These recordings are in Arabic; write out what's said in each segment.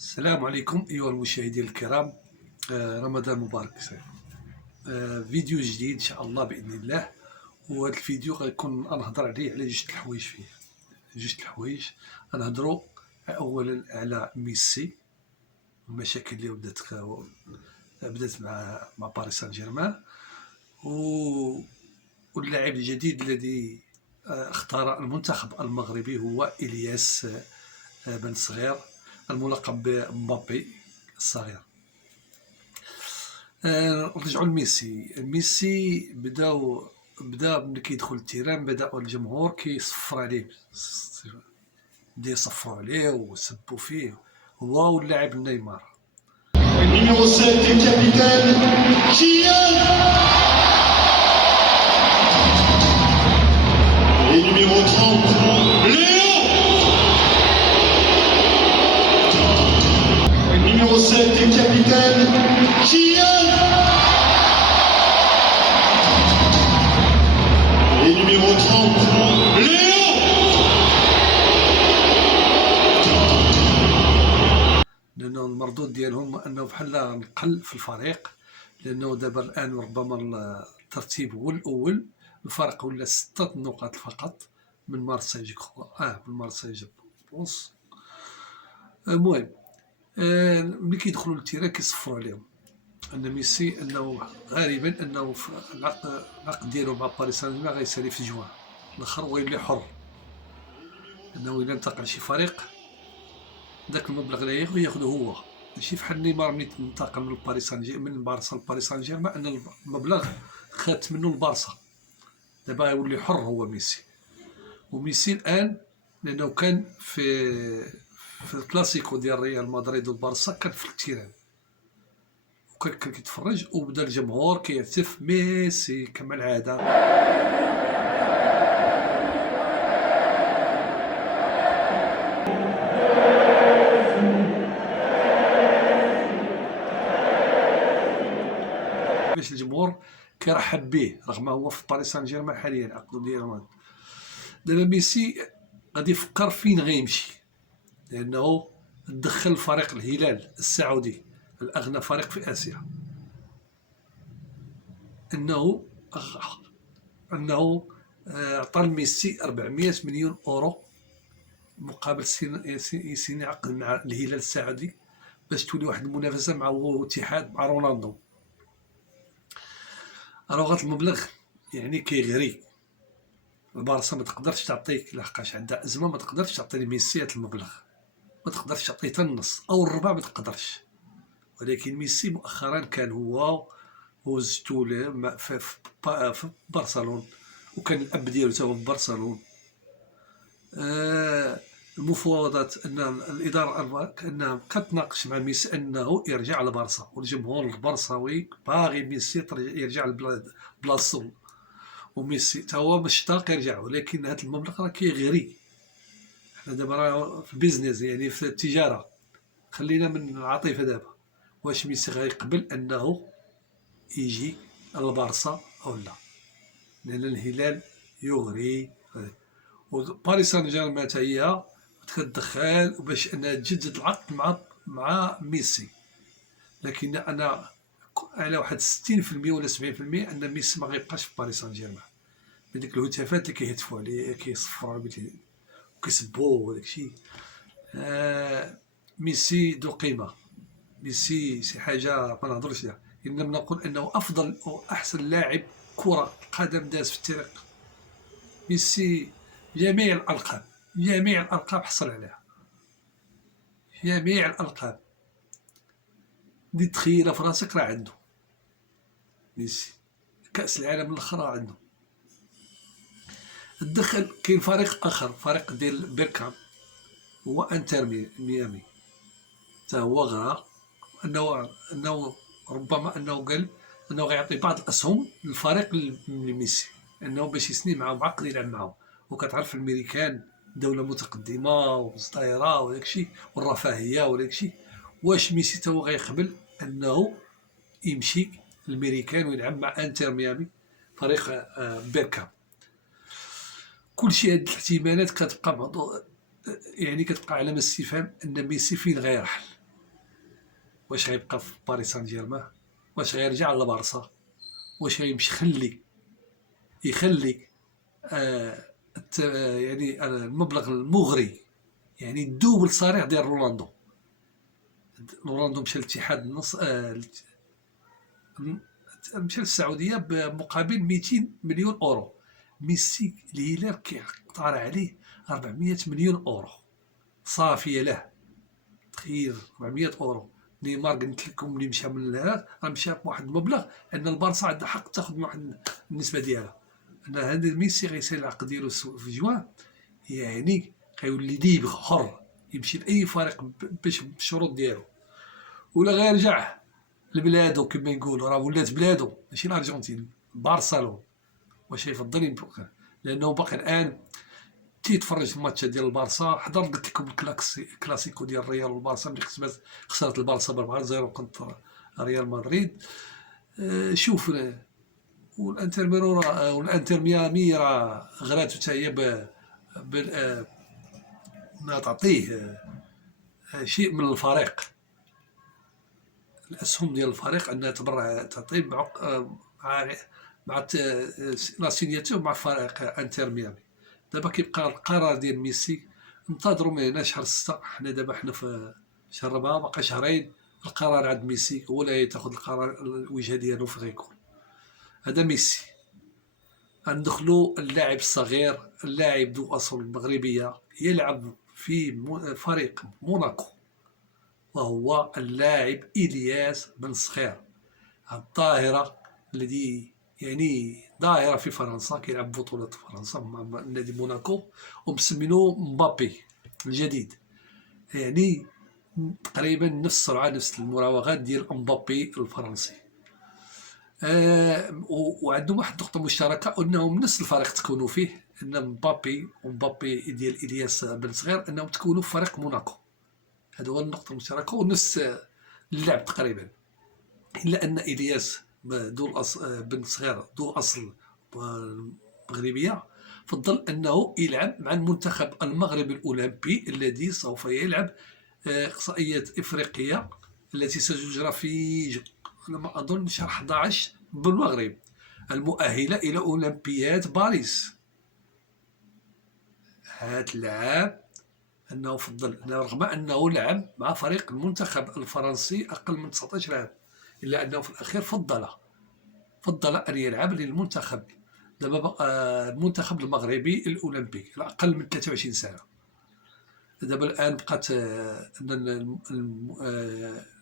السلام عليكم أيها المشاهدين الكرام. رمضان مبارك. فيديو جديد إن شاء الله بإذن الله. وهذا الفيديو غيكون نهضر عليه على جوج الحوايج فيه. جوج الحوايج غنهضروا أولا على ميسي والمشاكل اللي بدات مع باريس سان جيرمان، واللاعب الجديد الذي اختار المنتخب المغربي هو إلياس بن صغير الملقب بمبابي الصغير. نرجعوا لميسي. بدا ملي كيدخل التيران بدا الجمهور كيصفر عليه، بدا يصفروا عليه وسبوا فيه هو واللاعب نيمار. Numéro 7 du capitaine, Kylian. Et numéro 30, Léo. Et numéro 7 du capitaine, Kylian. Et numéro 30, Léo. لأنه المردود ديالهم أنه بحال نقل في الفريق، لأنه دابا الآن ربما الترتيب هو الأول، الفرق ولا 6 نقاط فقط من مارسيل من مارسيل بونس. المهم ملي كيدخلوا للتيران كيصفروا عليهم أن ميسي أنه غالبا أنه في العقد ديالو مع باريس سان جيرمان غيسالي في جوان الآخر ويولي حر، أنه إلا انتقل شي فريق داك المبلغ اللي ياخذه هو، ماشي بحال نيمار ملي انتقل من باريس سان جيرمان من بارسا لباريس سان جيرمان ان المبلغ خات منه البارسا، دابا يولي حر هو ميسي. وميسي الان لانه كان في الكلاسيكو ديال ريال مدريد والبارسا كان في التيران وكان كيتفرج، وبدا الجمهور كيهتف ميسي كما العاده. باش الجمهور كيرحب به رغم هو في باريس سان جيرمان حاليا عقدو ديالو. دابا ميسي غادي يفكر فين غيمشي، لانه دخل فريق الهلال السعودي الاغنى فريق في اسيا، انه عطى لميسي 400 مليون اورو مقابل سنين عقد مع الهلال السعودي باش تولي واحد المنافسه مع هو اتحاد مع رونالدو. راه هذا المبلغ يعني كيغري البارسا، ما تقدرش تعطيك لحقاش عندها ازمه، ما تقدرش تعطي لميسي هذا المبلغ، ما تقدرش تعطيه حتى النص او الربع، ما تقدرش. ولكن ميسي مؤخرا كان هو وزتو في برشلونه، وكان الاب ديالو حتى هو في برشلونه. المفاوضات ان الاداره كانها كتناقش مع ميسي انه يرجع لبارسا، والجمهور البرصاوي باغي ميسي يرجع لبلاصتو، وميسي تا هو مشتاق يرجع، ولكن هذا المبلغ راه كيغري. حنا دابا راه في البيزنس، يعني في التجاره، خلينا من العاطفه دابا. واش ميسي غيقبل انه يجي للبارسا او لا؟ لان الهلال يغري، وباريس سان جيرمان حتى هي كتدخل باش انها تجدد العقد مع ميسي. لكن انا على واحد 60% ولا 70% ان ميسي ما غيبقاش في باريس سان جيرمان، بديك الهتافات اللي كيهتفوا عليه كيصفروا عليه وكيسبوه وداك الشيء. ميسي ذو قيمه، ميسي شي حاجه ما نهضرش عليها، انما نقول انه افضل او احسن لاعب كره قدم داز في التاريخ. ميسي جميع الالقاب حصل عليها، جميع الالقاب اللي تخيلها في راسك راه عنده. ميسي كاس العالم الاخر راه عنده. الدخل كاين فريق اخر، فريق ديال بيركام، هو انتر ميامي، حتى هو غرا انه ربما انه قال انه غيعطي بعض الاسهم للفريق لميسي، انه باش يسني معاهم عقد يلعب معاهم. وكتعرف الامريكان دوله متقدمه ومزدهره وداك الشيء والرفاهيه وداك الشيء. واش ميسي تا هو غيقبل انه يمشي للامريكان ويلعب مع انتر ميامي فريق بيركام؟ كلشي هاد الاحتمالات كتبقى يعني كتبقى علامه استفهام ان ميسي فين غيرحل. واش غيبقى في باريس سان جيرمان، واش غيرجع للبارسا، واش غيمشي يخلي يعني المبلغ المغري، يعني الدوبل صريح ديال رونالدو مشى للاتحاد مشى للسعوديه بمقابل 200 مليون اورو. ميسي الهلال كيقترح عليه 400 مليون اورو صافيه له. تخيل 400 اورو. نيمار قلت لكم ملي مشى من الهلال راه مشى بواحد المبلغ ان البارسا عندها حق تاخذ من واحد النسبه ديالها. ان هذا ميسي غيسير العقد ديالو في جوان، يعني غيولي ليبر حر يمشي لاي فريق باش بالشروط ديالو، ولا غيرجع لبلادو كما يقولوا، راه ولات بلادو ماشي الارجنتين، برشلونه. واش يفضل يبقى لانه باقي الان تيتفرج في الماتشات ديال البارسا. حضر قلت لكم الكلاسيكو ديال الريال والبارسا ملي خسرت البارسا ب 4-0 كونتر ريال مدريد. شوف والانتر ميامي راه غراتو حتى هي ما تعطيه شيء من الفريق، الاسهم ديال الفريق انها تعطيه مع لا سينياتور مع فريق انتر ميامي. دابا كيبقى القرار ديال ميسي، انتظروا من هنا شهر 6. حنا دابا حنا في شهر 4، باقي شهرين. القرار عند ميسي، هو اللي تاخذ القرار الوجهه ديالو في غيكون. هذا ميسي. ندخلوا اللاعب الصغير، اللاعب ذو اصول مغربيه يلعب في فريق موناكو، وهو اللاعب إلياس بن صخير، الظاهرة الذي يعني ظاهرة في فرنسا، كيلعب بطولة فرنسا مع نادي موناكو، ومسمينو مبابي الجديد. يعني تقريبا نفس السرعة، نفس المراوغات ديال مبابي الفرنسي. وعندهم واحد النقطة مشتركة، أنهم نفس الفريق تكونوا فيه، أن مبابي ديال إلياس بن صغير أنهم تكونوا في فريق موناكو. هذا هو النقطة المشتركة ونفس اللعب تقريبا، إلا أن إلياس بن صغير ذو أصل مغربية فضل أنه يلعب مع المنتخب المغربي الأولمبي الذي سوف يلعب إقصائيات إفريقية التي ستجرى في لما أظن شهر 11 بالمغرب، المؤهلة إلى أولمبياد باريس. هذا العام أنه فضل، رغم أنه لعب مع فريق المنتخب الفرنسي أقل من 19 عام، إلا أنه في الأخير فضل أن يلعب للمنتخب دابا المنتخب المغربي الأولمبي أقل من 23 سنة. دابا الآن بقات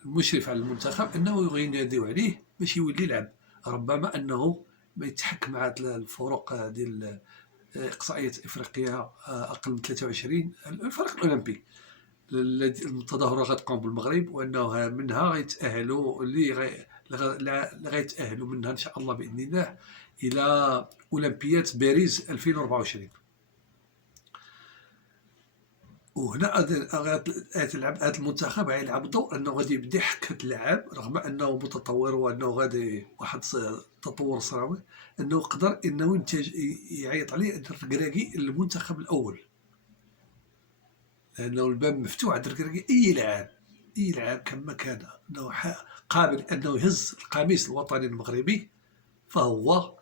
المشرف على المنتخب أنه يبغي يناديو عليه باش يولي يلعب، ربما أنه ما يتحك مع الفروق ديال إقصائية إفريقيا أقل من 23. الفريق الأولمبي التظاهرات غتقوم بالمغرب، وأنه منها غيتأهلوا اللي غيتأهلوا منها إن شاء الله بإذن الله إلى أولمبياد باريس 2024. وهنا هذا المنتخب غيلعب دور أنه غادي يبدا يحك اللعاب، رغم أنه متطور وأنه غادي واحد التطور صراوي، أنه يقدر أنه يعيط عليه الركراكي المنتخب الأول، لأنه الباب مفتوح عند الركراكي. أي لاعب كما كان أنه قابل أنه يهز القميص الوطني المغربي فهو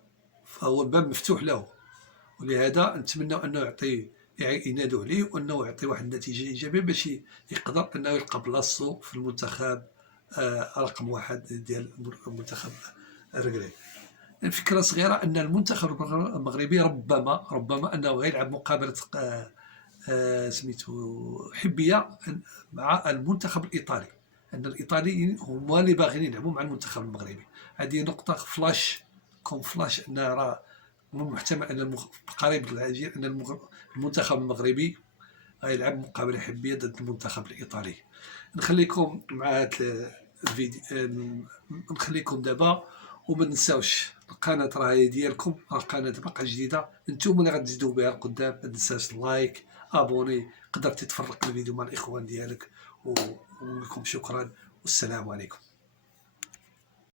الباب مفتوح له. ولهذا نتمنى أنه ينادوا عليه وأنه يعطي واحد النتيجة إيجابية باش يقدر أنه يلقى بلاصتو في المنتخب رقم 1 ديال المنتخب الركراكي. الفكرة صغيرة أن المنتخب المغربي ربما أنه غيلعب مقابلة سميتو حبية مع المنتخب الإيطالي، أن الإيطاليين هما اللي باغيين يلعبوا مع المنتخب المغربي. هذه نقطة فلاش أن راه محتمل أن قريب العاجل أن المنتخب المغربي غيلعب مقابلة حبية ضد المنتخب الإيطالي. نخليكم مع هذا الفيديو، نخليكم دابا وما تنساوش القناة راهي ديالكم، راه قناة باقا جديدة، نتوما اللي غتزيدوا بها القدام. ما تنساش لايك، ابوني، قدرتي تفرق الفيديو مع الاخوان ديالك، ولكم شكرا والسلام عليكم.